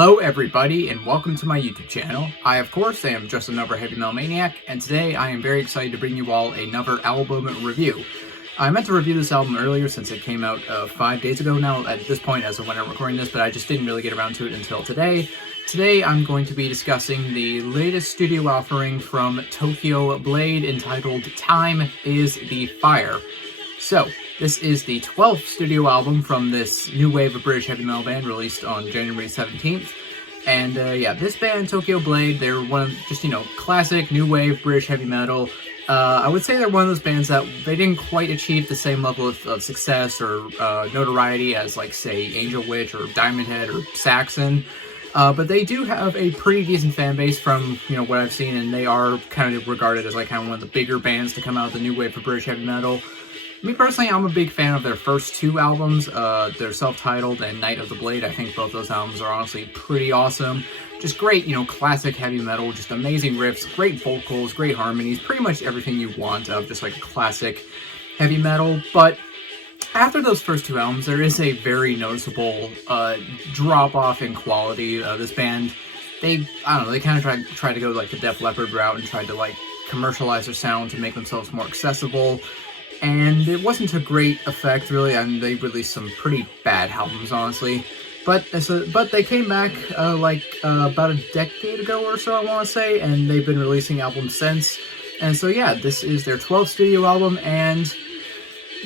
Hello everybody and welcome to my YouTube channel. I of course am just another heavy metal maniac, and today I am very excited to bring you all another album review. I meant to review this album earlier since it came out 5 days ago now at this point as of when I'm recording this, but I just didn't really get around to it until today. Today I'm going to be discussing the latest studio offering from Tokyo Blade entitled Time is the Fire. So, this is the 12th studio album from this new wave of British heavy metal band released on January 17th. And yeah, this band, Tokyo Blade, they're one of just, classic new wave British heavy metal. I would say they're one of those bands that they didn't quite achieve the same level of success or notoriety as, like, say, Angel Witch or Diamond Head or Saxon. But they do have a pretty decent fan base from, what I've seen, and they are kind of regarded as, like, kind of one of the bigger bands to come out of the new wave for British heavy metal. Me personally, I'm a big fan of their first two albums, their self-titled and Night of the Blade. I think both those albums are honestly pretty awesome. Just great, classic heavy metal, just amazing riffs, great vocals, great harmonies, pretty much everything you want of just like classic heavy metal. But after those first two albums, there is a very noticeable drop-off in quality. This band, they kind of tried to go like the Def Leppard route and tried to like commercialize their sound to make themselves more accessible. And it wasn't to great effect, really, and they released some pretty bad albums, honestly. But they came back, about a decade ago or so, I want to say, and they've been releasing albums since. And so, yeah, this is their 12th studio album, and,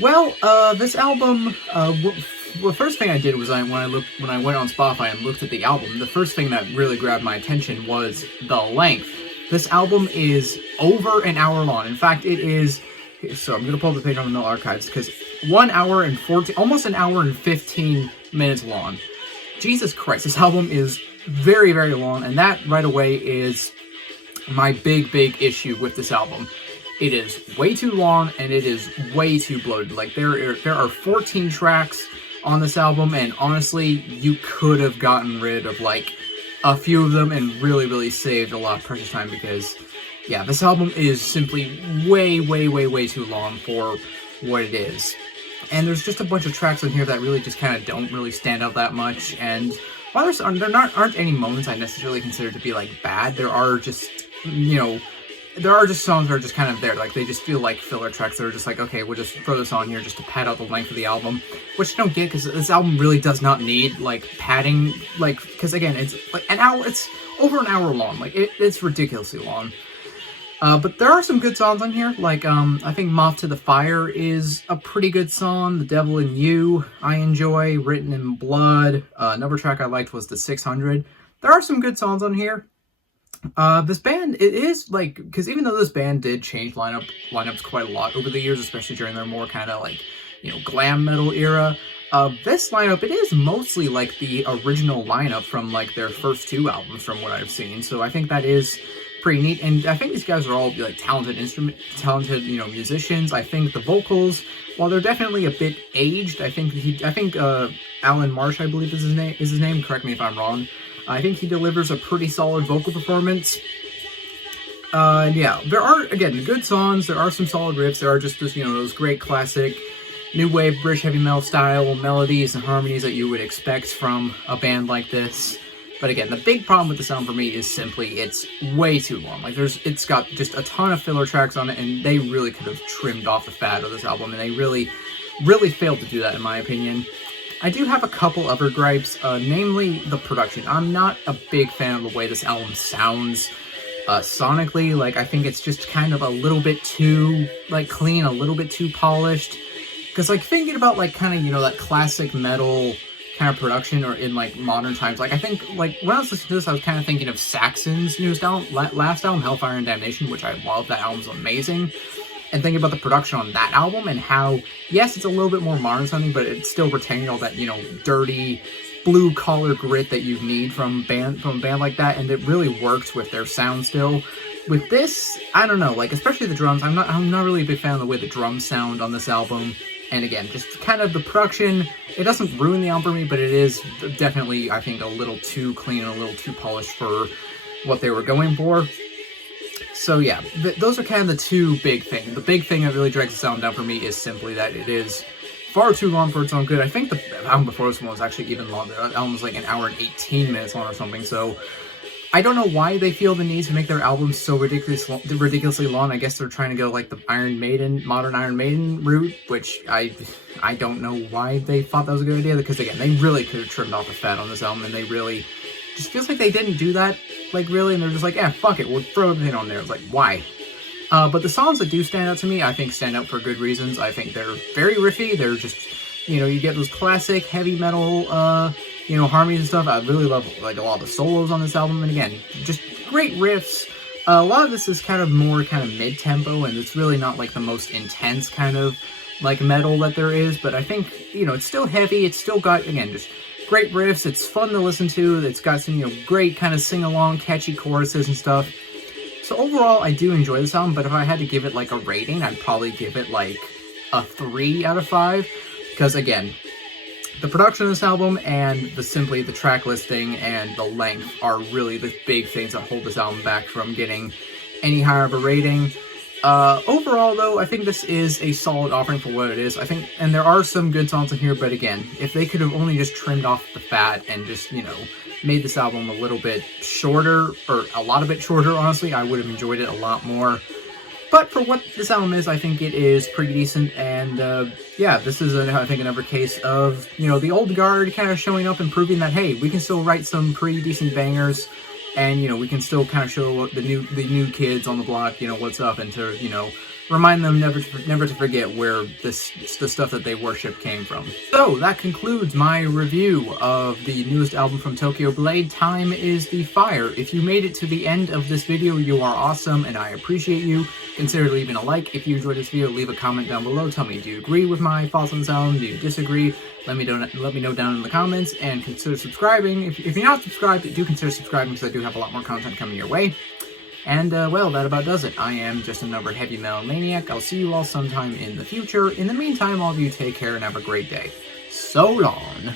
well, this album, the first thing I did was when I went on Spotify and looked at the album, the first thing that really grabbed my attention was the length. This album is over an hour long. In fact, it is... So I'm going to pull up the page on the Metal Archives because 1 hour and 14, almost an hour and 15 minutes long. Jesus Christ, this album is very, very long, and that right away is my big issue with this album. It is way too long, and it is way too bloated. Like, there are 14 tracks on this album, and honestly, you could have gotten rid of, like, a few of them and really saved a lot of precious time because... yeah, this album is simply way too long for what it is. And there's just a bunch of tracks on here that really just kind of don't really stand out that much. And while there aren't any moments I necessarily consider to be, like, bad, there are just, there are just songs that are just kind of there. Like, they just feel like filler tracks that are just like, okay, we'll just throw this on here just to pad out the length of the album. Which I don't get, because this album really does not need, like, padding. Like, because, again, it's, like, an hour, it's over an hour long. Like, it's ridiculously long. But there are some good songs on here, like, I think Moth to the Fire is a pretty good song. The Devil in You, I enjoy. Written in Blood. Another track I liked was The 600. There are some good songs on here. This band, it is, like, because even though this band did change lineups quite a lot over the years, especially during their more kind of, like, glam metal era, this lineup, it is mostly, like, the original lineup from, like, their first two albums from what I've seen. So I think that is... pretty neat, and I think these guys are all, like, talented musicians. I think the vocals, while they're definitely a bit aged, I think Alan Marsh, I believe is his name. Correct me if I'm wrong. I think he delivers a pretty solid vocal performance. Yeah, there are, again, good songs. There are some solid riffs. There are just those great classic new wave British heavy metal style melodies and harmonies that you would expect from a band like this. But again, the big problem with the sound for me is simply it's way too long. Like, it's got just a ton of filler tracks on it, and they really could have trimmed off the fat of this album, and they really failed to do that, in my opinion. I do have a couple other gripes, namely the production. I'm not a big fan of the way this album sounds sonically. Like, I think it's just kind of a little bit too, like, clean, a little bit too polished. Because, like, thinking about, like, kind of, that classic metal... kind of production, or in, like, modern times. Like, I think, like, when I was listening to this, I was kind of thinking of Saxon's last album, Hellfire and Damnation, which I love. That album's amazing. And thinking about the production on that album and how, yes, it's a little bit more modern sounding, but it's still retaining all that, dirty, blue-collar grit that you need from a band like that, and it really works with their sound still. With this, I don't know, like, especially the drums, I'm not really a big fan of the way the drums sound on this album. And again, just kind of the production, it doesn't ruin the album for me, but it is definitely, I think, a little too clean and a little too polished for what they were going for. So yeah, those are kind of the two big things. The big thing that really drags the sound down for me is simply that it is far too long for its own good. I think the album before this one was actually even longer. The album was like an hour and 18 minutes long or something, so I don't know why they feel the need to make their albums so ridiculously long. I guess they're trying to go like the modern Iron Maiden route, which I don't know why they thought that was a good idea, because again, they really could have trimmed off the fat on this album, and they really just feels like they didn't do that, like really, and they're just like, yeah, fuck it, we'll throw everything on there. It's like, why? But the songs that do stand out to me, I think stand out for good reasons. I think they're very riffy. They're just, you know, you get those classic heavy metal, you know, harmonies and stuff. I really love like a lot of the solos on this album, and again, just great riffs. A lot of this is kind of more kind of mid-tempo, and it's really not like the most intense kind of like metal that there is, but I think, you know, it's still heavy. It's still got, again, just great riffs. It's fun to listen to. It's got some, you know, great kind of sing-along, catchy choruses and stuff. So overall, I do enjoy this album, but if I had to give it like a rating, I'd probably give it like a 3 out of 5, because again, the production of this album and simply the track listing and the length are really the big things that hold this album back from getting any higher of a rating. Overall, though, I think this is a solid offering for what it is. I think, and there are some good songs in here, but again, if they could have only just trimmed off the fat and just, you know, made this album a little bit shorter, or a lot of it shorter, honestly, I would have enjoyed it a lot more. But for what this album is, I think it is pretty decent, and yeah, this is, I think, another case of, you know, the old guard kind of showing up and proving that, hey, we can still write some pretty decent bangers, and, you know, we can still kind of show the new kids on the block, you know, what's up, and to, you know, remind them never to forget where the stuff that they worship came from. So that concludes my review of the newest album from Tokyo Blade, Time is the Fire. If you made it to the end of this video, you are awesome, and I appreciate you. Consider leaving a like. If you enjoyed this video, leave a comment down below. Tell me, do you agree with my thoughts on this album? Do you disagree? Let me know down in the comments, and consider subscribing. If you're not subscribed, do consider subscribing, because I do have a lot more content coming your way. And, well, that about does it. I am just another heavy metal maniac. I'll see you all sometime in the future. In the meantime, all of you take care and have a great day. So long.